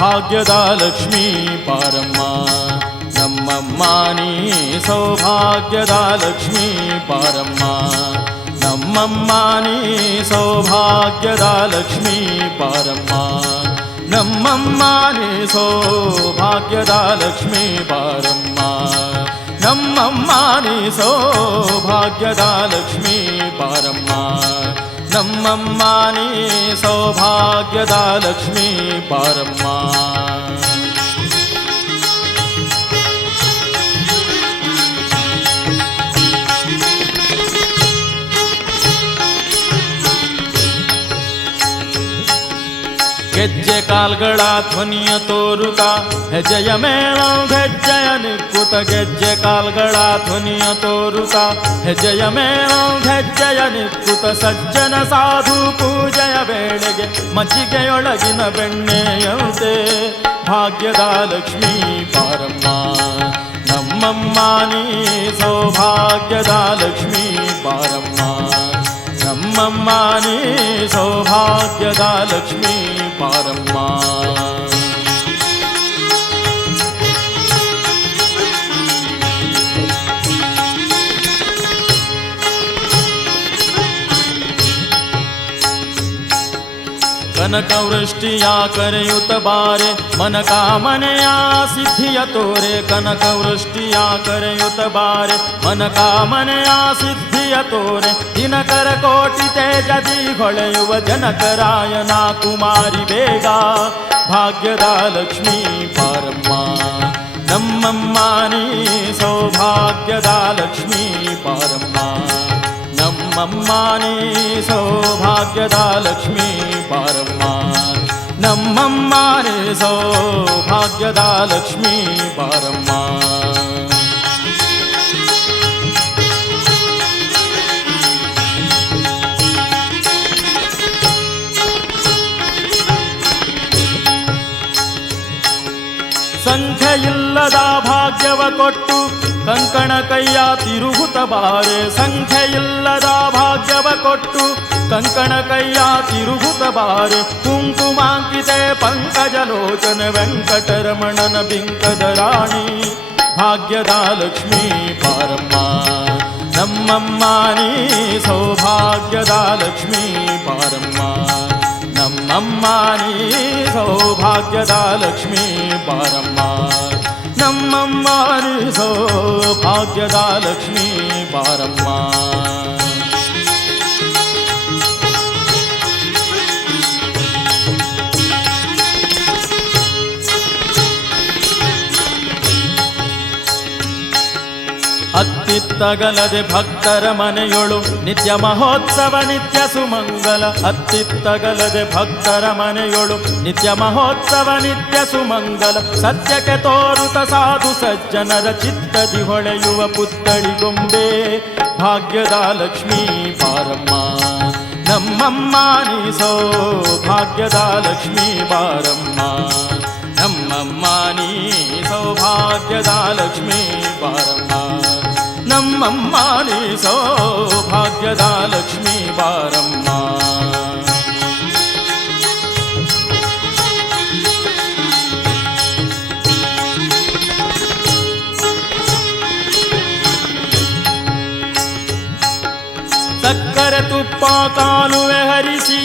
ಭಾಗ್ಯದ ಲಕ್ಷ್ಮೀ ಬಾರಮ್ಮ ನಮ್ಮಮ್ಮ ನೀ ಸೌಭಾಗ್ಯದ ಲಕ್ಷ್ಮೀ ಬಾರಮ್ಮ ನಮ್ಮಮ್ಮ ನೀ ಸೌಭಾಗ್ಯದ ಲಕ್ಷ್ಮೀ ಬಾರಮ್ಮ ನಮ್ಮಮ್ಮ ನೀ ಸೌಭಾಗ್ಯದ ಲಕ್ಷ್ಮೀ ಬಾರಮ್ಮ ನಮ್ಮಮ್ಮ ನೀ ಸೌಭಾಗ್ಯದ ಲಕ್ಷ್ಮೀ ಬಾರಮ್ಮ ನಮ್ಮಮ್ಮ ನೀ ಸೌಭಾಗ್ಯದ ಲಕ್ಷ್ಮೀ ಬಾರಮ್ಮ. ಗೆಜ್ಜೆ ಕಾಲ್ಗಳ ಧ್ವನಿಯ ತೋರುತ್ತ ಹೆಜ್ಜೆಯ ಮೇಳ ಹೆಜ್ಜೆಯ ನಿಕ್ಕುತ ಗೆಜ್ಜೆ ಕಾಲ್ಗಳ ಧ್ವನಿಯ ತೋರುತ್ತ ಹೆಜ್ಜೆಯ ಮೇಳ ಹೆಜ್ಜೆಯ ನಿಕ್ಕುತ ಸಜ್ಜನ ಸಾಧು ಪೂಜೆಯ ವೇಳೆಗೆ ಮಜ್ಜಿಗೆಯೊಳಗಿನ ಬೆಣ್ಣೆಯಂತೆ ಭಾಗ್ಯದ ಲಕ್ಷ್ಮೀ ಬಾರಮ್ಮ ನಮ್ಮಮ್ಮ ನೀ ಸೌಭಾಗ್ಯದ ಲಕ್ಷ್ಮೀ ಬಾರಮ್ಮ ನಮ್ಮಮ್ಮ ನೀ ಸೌಭಾಗ್ಯದ ಲಕ್ಷ್ಮೀ ಬಾರಮ್ಮ. ಕನಕವೃಷ್ಟಿಯ ಕರೆಯುತ್ತ ಬಾರೆ ಮನ ಕಾಮನೆಯ ಸಿದ್ಧಿಯ ತೋರೆ ಕನಕವೃಷ್ಟಿಯ ಕರೆಯುತ್ತ ಬಾರೆ ಮನ ಕಾಮನೆಯ ಸಿದ್ಧಿಯ ತೋರೆ ದಿನಕರ ಕೋಟಿ ತೇಜದಿ ಹೊಳೆಯುವ ಜನಕರಾಯನ ಕುಮಾರಿ ಬೇಗ ಭಾಗ್ಯದ ಲಕ್ಷ್ಮೀ ಬಾರಮ್ಮ ನಮ್ಮಮ್ಮ ನೀ ಸೌಭಾಗ್ಯದ ಲಕ್ಷ್ಮೀ ಬಾರಮ್ಮ ನಮ್ಮಮ್ಮ ನೀ ಸೌಭಾಗ್ಯದ ಲಕ್ಷ್ಮೀ ಬಾರಮ್ಮ ನಮ್ಮಮ್ಮ ನೀ ಸೌಭಾಗ್ಯದ ಲಕ್ಷ್ಮೀ ಬಾರಮ್ಮ. ಸಂಖ್ಯೆಯಿಲ್ಲದ ಭಾಗ್ಯವ ಕೊಟ್ಟು ಕಂಕಣ ಕೈಯ ತಿರುಗುತ್ತ ಬಾರೆ ಸಂಖ್ಯೆಯಿಲ್ಲದ ಭಾಗ್ಯವ ಕೊಟ್ಟು ಕಂಕಣ ಕೈಯ ತಿರುಗುತ್ತ ಬಾರೆ ಕುಂಕುಮಾಂಕಿತೆ ಪಂಕಜಲೋಚನ ವೆಂಕಟರಮಣನ ಬಿಂಕದ ರಾಣಿ ಭಾಗ್ಯದ ಲಕ್ಷ್ಮೀ ಬಾರಮ್ಮ ನಮ್ಮಮ್ಮ ನೀ ಸೌಭಾಗ್ಯದ ಲಕ್ಷ್ಮೀ ಬಾರಮ್ಮ ನಮ್ಮಮ್ಮ ನೀ ಸೌಭಾಗ್ಯದ ಲಕ್ಷ್ಮೀ ಬಾರಮ್ಮ ನಮ್ಮಮ್ಮ ನೀ ಸೌಭಾಗ್ಯದ ಲಕ್ಷ್ಮೀ ಬಾರಮ್ಮ. ಅತ್ತಿತ್ತಗಲದೆ ಭಕ್ತರ ಮನೆಯೊಳು ನಿತ್ಯ ಮಹೋತ್ಸವ ನಿತ್ಯ ಸುಮಂಗಲ. ಅತ್ತಿತ್ತಗಲದೆ ಭಕ್ತರ ಮನೆಯೊಳು ನಿತ್ಯ ಮಹೋತ್ಸವ ನಿತ್ಯ ಸುಮಂಗಲ. ಸತ್ಯಕ್ಕೆ ತೋರುತ ಸಾಧು ಸಜ್ಜನರ ಚಿತ್ತದಿ ಹೊಳೆಯುವ ಪುತ್ಥಳಿ ಗೊಂಬೆ ಭಾಗ್ಯದ ಲಕ್ಷ್ಮೀ ಬಾರಮ್ಮ ನಮ್ಮಮ್ಮ ನೀ ಸೌಭಾಗ್ಯದ ಲಕ್ಷ್ಮೀ ಬಾರಮ್ಮ ನಮ್ಮಮ್ಮ ನೀ ಸೌಭಾಗ್ಯದ ಲಕ್ಷ್ಮೀ ಬಾರಮ್ಮ ನಮ್ಮಮ್ಮ ನೀ ಸೌಭಾಗ್ಯದ ಲಕ್ಷ್ಮೀ ಬಾರಮ್ಮ. ಸಕ್ಕರೆ ತುಪ್ಪ ಕಾಲುವೆ ಹರಿಸಿ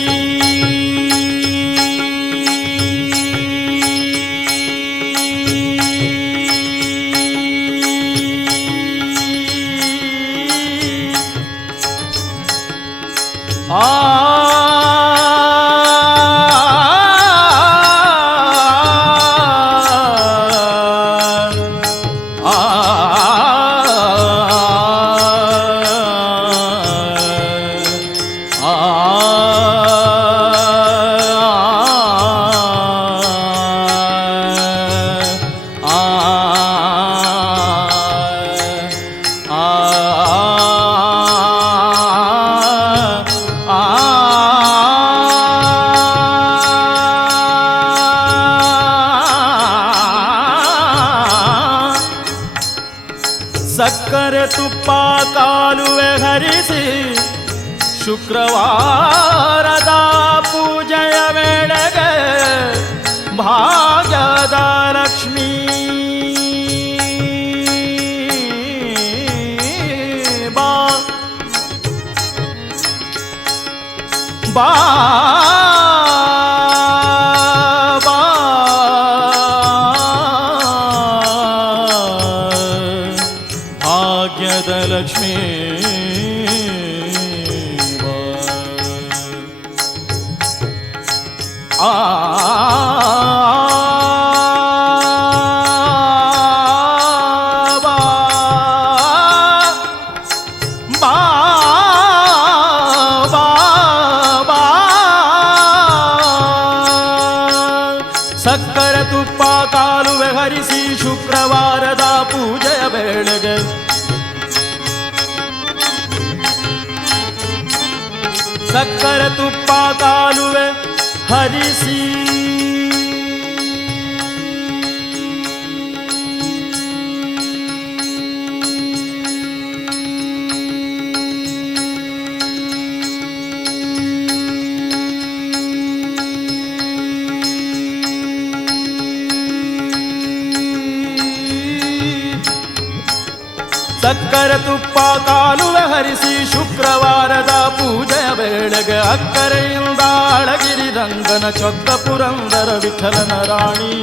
ಸಕ್ಕರೆ ತುಪ್ಪ ಕಾಲುವೆ ಹರಿಸಿ ಶುಕ್ರವಾರದ ಪೂಜೆಯ ವೇಳೆಗೆ ಭಾಗ್ಯದ ಲಕ್ಷ್ಮೀ ಬಾ ಬಾ ಲಕ್ಷ್ಮೀ ಆ ಸಕ್ಕರೆ ತುಪ್ಪ ಕಾಲುವೆ ಹರಿಸಿ ಶುಕ್ರವಾರದ ಪೂಜೆಯ ವೇಳೆಗೆ ಸಕ್ಕರೆ ತುಪ್ಪ ಕಾಲುವೆ ಹರಿಸಿ ಸಕ್ಕರೆ ತುಪ್ಪ ಕಾಲುವೆ ಹರಿಸಿ ಶುಕ್ರವಾರದ ಪೂಜೆಯ ವೇಳೆಗೆ ಅಕ್ಕರೆಯಿಂದ ಅಳಗಿರಿ ರಂಗನ ಚೊಕ್ಕ ಪುರಂದರ ವಿಠಲನ ರಾಣಿ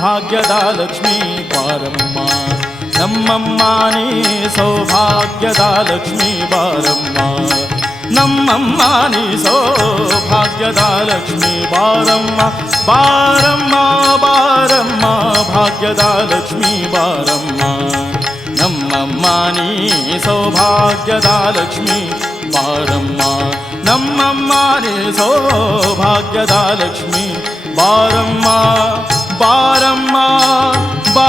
ಭಾಗ್ಯದ ಲಕ್ಷ್ಮೀ ಬಾರಮ್ಮ ನಮ್ಮಮ್ಮ ನೀ ಸೌಭಾಗ್ಯದ ಲಕ್ಷ್ಮೀ ಬಾರಮ್ಮ ನಮ್ಮಮ್ಮ ನೀ ಸೌಭಾಗ್ಯದ ಲಕ್ಷ್ಮೀ ಬಾರಮ್ಮ ಬಾರಮ್ಮ ಬಾರಮ್ಮ ಭಾಗ್ಯದ ಲಕ್ಷ್ಮೀ ಬಾರಮ್ಮ ನಮ್ಮಮ್ಮ ನೀ ಸೌಭಾಗ್ಯದ ಲಕ್ಷ್ಮೀ ಬಾರಮ್ಮ ನಮ್ಮಮ್ಮ ನೀ ಸೌಭಾಗ್ಯದ ಲಕ್ಷ್ಮೀ ಬಾರಮ್ಮ ಬಾರಮ್ಮ ಬಾ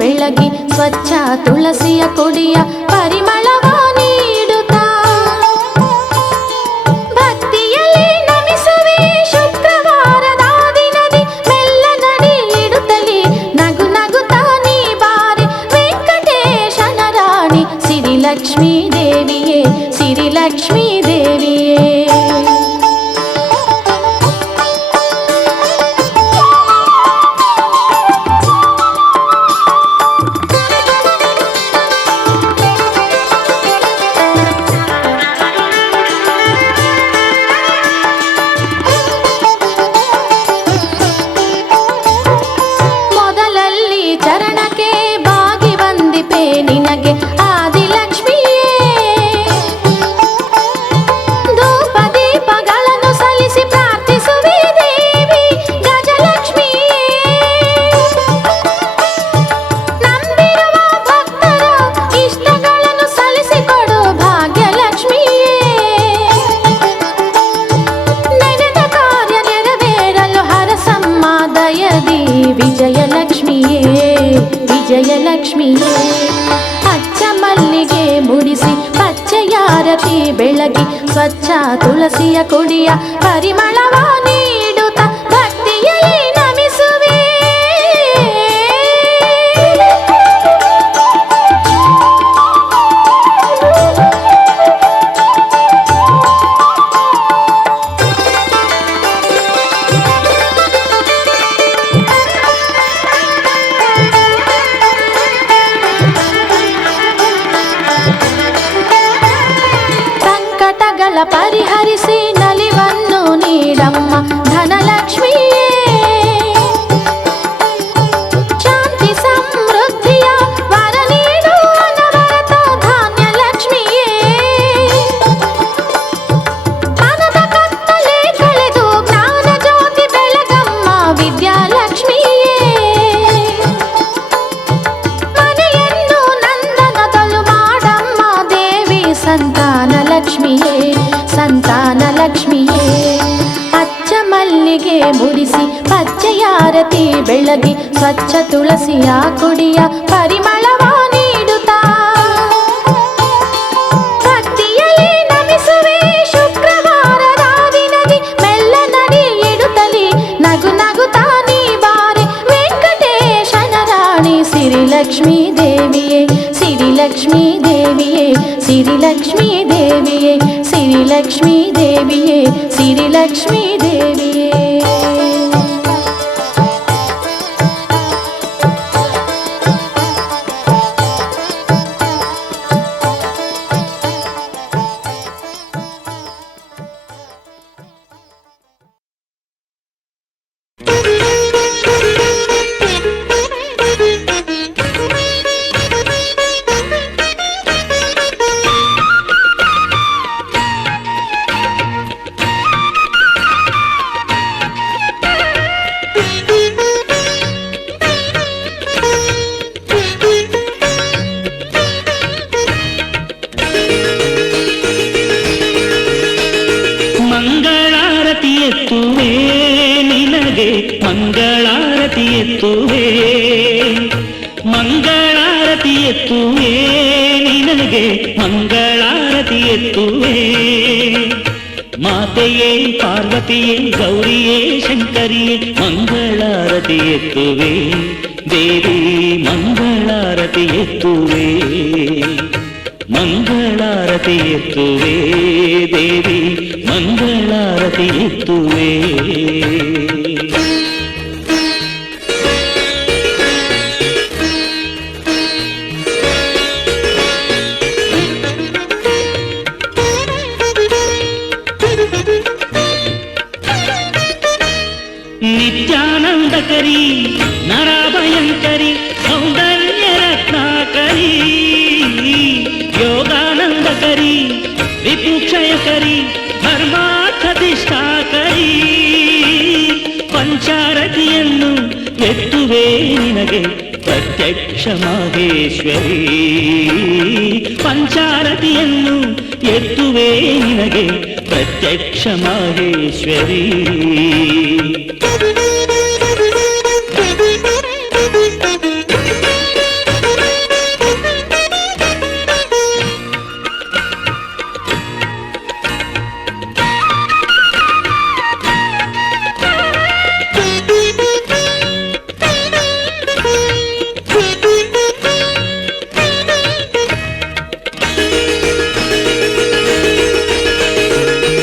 ಬೆಳಗಿ ಸ್ವಚ್ಛ ತುಳಸಿಯ ಕೊಡಿಯ ಪರಿಮಳವ ನೀಡುತ್ತಾ ಭಕ್ತಿಯಲ್ಲಿ ನಮಿಸುವೆ ಶುಕ್ರವಾರದ ದಿನದಿ ಮೆಲ್ಲ ನಡಿಲಿಡುತ್ತಲೇ ನಗು ನಗುತ್ತಾ ನೀ ಬಾರೆ ವೆಂಕಟೇಶನ ರಾಣಿ ಸಿರಿಲಕ್ಷ್ಮೀ ದೇವಿ ಅಚ್ಚ ಮಲ್ಲಿಗೆ ಮುಡಿಸಿ ಪಚ್ಚೆಯಾರತಿ ಬೆಳಗಿ ಸ್ವಚ್ಛ ತುಳಸಿಯ ಕೊಡಿಯ ಪರಿಮಳವ ನೀಡುತ್ತ ಭಕ್ತಿಯಲ್ಲಿ ನಮಿಸುವೆ. ಪರಿಹರಿಸಿ ನಲಿವನ್ನು ನೀಡಮ್ಮ ಧನಲಕ್ಷ್ಮಿಯೇ. ಶಾಂತಿ ಸಮೃದ್ಧಿಯ ವರ ನೀಡು ಅನವರತ ಧಾನ್ಯ ಲಕ್ಷ್ಮಿಯೇ. ಮನದ ಕತ್ತಲೆ ಕಳೆದು ಜ್ಞಾನ ಜ್ಯೋತಿ ಬೆಳಗಮ್ಮ ವಿದ್ಯಾಲಕ್ಷ್ಮಿಯೇ. ಮನೆಯನ್ನು ನಂದನದಲು ಮಾಡಮ್ಮ ದೇವಿ ಸಂತಾನ ಲಕ್ಷ್ಮಿಯೇ ಸಂತಾನ ಲಕ್ಷ್ಮಿಯೇ. ಅಚ್ಚ ಮಲ್ಲಿಗೆ ಮುಡಿಸಿ ಪಚ್ಚೆಯಾರತಿ ಬೆಳಗಿ ಸ್ವಚ್ಛ ತುಳಸಿಯ ಕೊಡಿಯ ಪರಿಮಳವ ನೀಡುತ್ತಾ ಭಕ್ತಿಯಲ್ಲಿ ನಮಿಸುವೆ. ಶುಕ್ರವಾರದ ದಿನದಿ ಮೆಲ್ಲ ನಡಿ ಇಡುತ್ತಲಿ ನಗು ನಗುತ್ತಾ ನೀ ಬಾರೆ ವೆಂಕಟೇಶನ ರಾಣಿ ಸಿರಿಲಕ್ಷ್ಮೀ ದೇವಿಯೇ ಸಿರಿಲಕ್ಷ್ಮೀ ದೇವಿಯೇ ಸಿರಿಲಕ್ಷ್ಮೀ ದೇವಿಯೇ ಸಿರಿಲಕ್ಷ್ಮೀ ದೇವಿಯೇ ಸಿರಿಲಕ್ಷ್ಮೀ ದೇವಿಯೇ. ಮಂಗಳಾರತಿ ಎತ್ತುವೆ ಮಂಗಳಾರತಿ ಎತ್ತುವೆ ನಿನಗೆ ಮಂಗಳಾರತಿ ಎತ್ತುವೆ. ಮಾತೆಯೇ ಪಾರ್ವತಿಯೇ ಗೌರಿಯೇ ಶಂಕರಿಯೇ ಮಂಗಳಾರತಿ ಎತ್ತುವೆ ದೇವಿ ಮಂಗಳಾರತಿ ಎತ್ತುವೆ ಮಂಗಳಾರತಿ ಎತ್ತುವೆ ದೇವಿ ಮಂಗಳಾರತಿ ಎತ್ತುವೆ. ನಿತ್ಯಾನಂದಕರಿ ನರಾಭಯಂಕರಿ ಸೌಂದರ್ಯ ರತ್ನಾಕರಿ ಯೋಗಾನಂದಕರಿ ವಿಪುಕ್ಷಯಕರಿ ಧರ್ಮಾರ್ಥದಿಷ್ಟಾಕರಿ. ಪಂಚಾರತಿಯನ್ನು ಎತ್ತುವೆ ನಿನಗೆ ಪ್ರತ್ಯಕ್ಷ ಮಾಹೇಶ್ವರಿ ಪಂಚಾರತಿಯನ್ನು ಎತ್ತುವೆ ನಿನಗೆ ಪ್ರತ್ಯಕ್ಷ ಮಾಹೇಶ್ವರಿ.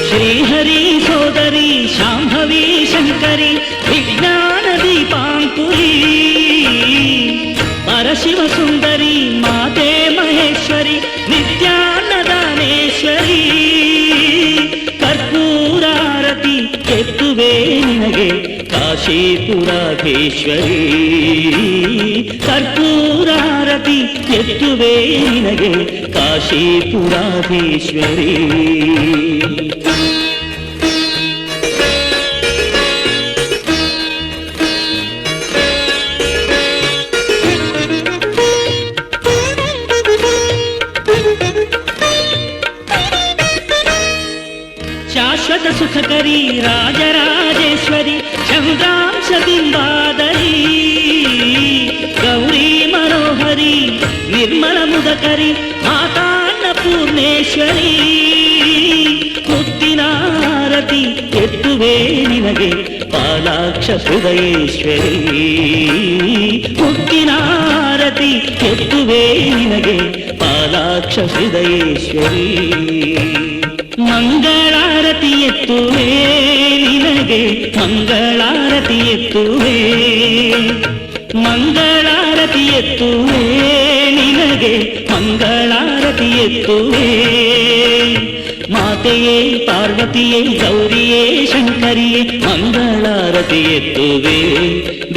ಶ್ರೀಹರಿ ಸೋದರಿ ಶಾಂಭವಿ ಶಂಕರಿ ವಿಜ್ಞಾನ ದೀಪಾಂಕುರಿ ಪರಶಿವ ಸುಂದರಿ ಮಾತೆ ಮಹೇಶ್ವರಿ ನಿತ್ಯಾನ್ನದಾನೇಶ್ವರಿ. ಕರ್ಪೂರಾರತಿ ಎತ್ತುವೆ ನಿನಗೆ ಕಾಶೀಪುರಾಧೀಶ್ವರಿ ಕರ್ಪೂರಾರತಿ ಎತ್ತುವೆ ನಿನಗೆ ಕಾಶೀಪುರಾಧೀಶ್ವರಿ. ಶಾಶ್ವತ ಸುಖಕರಿ ರಾಜರಾಜೇಶ್ವರಿ ಚಂದ್ರಾಂಶ ಬಿಂಬಾದರಿ ಗೌರಿ ಮನೋಹರಿ ನಿರ್ಮಲ ಮುದಕರಿ ಮಾತಾನ್ನ ಪೂರ್ಣೇಶ್ವರಿ ಮುತ್ತಿನಾರತಿ ಎತ್ತುವೆ ನಿನಗೆ ಪಾಲಾಕ್ಷ ಹೃದಯೇಶ್ವರಿ ಮುತ್ತಿನಾರತಿ ಎತ್ತುವೆ ನಿನಗೆ ಪಾಲಾಕ್ಷ ಹೃದಯೇಶ್ವರಿ ಮಂಗಳಾರತಿ ಎತ್ತುವೆ ನಿನಗೆ ಮಂಗಳಾರತಿ ಎತ್ತುವೆ ಮಂಗಳಾರತಿ ಎತ್ತುವೆ ನಿನಗೆ ಮಂಗಳಾರತಿ ಎತ್ತುವೆ ಮಾತೆಯೇ ಪಾರ್ವತಿಯೇ ಗೌರಿಯೇ ಶಂಕರಿಯೇ ಮಂಗಳಾರತಿ ಎತ್ತುವೆ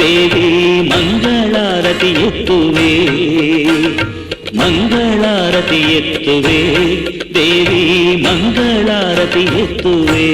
ದೇವಿ ಮಂಗಳಾರತಿ ಎತ್ತುವೆ ಮಂಗಳಾರತಿ ಎತ್ತುವೆ ದೇವಿ ಮಂಗಳಾರತಿ ಎತ್ತುವೆ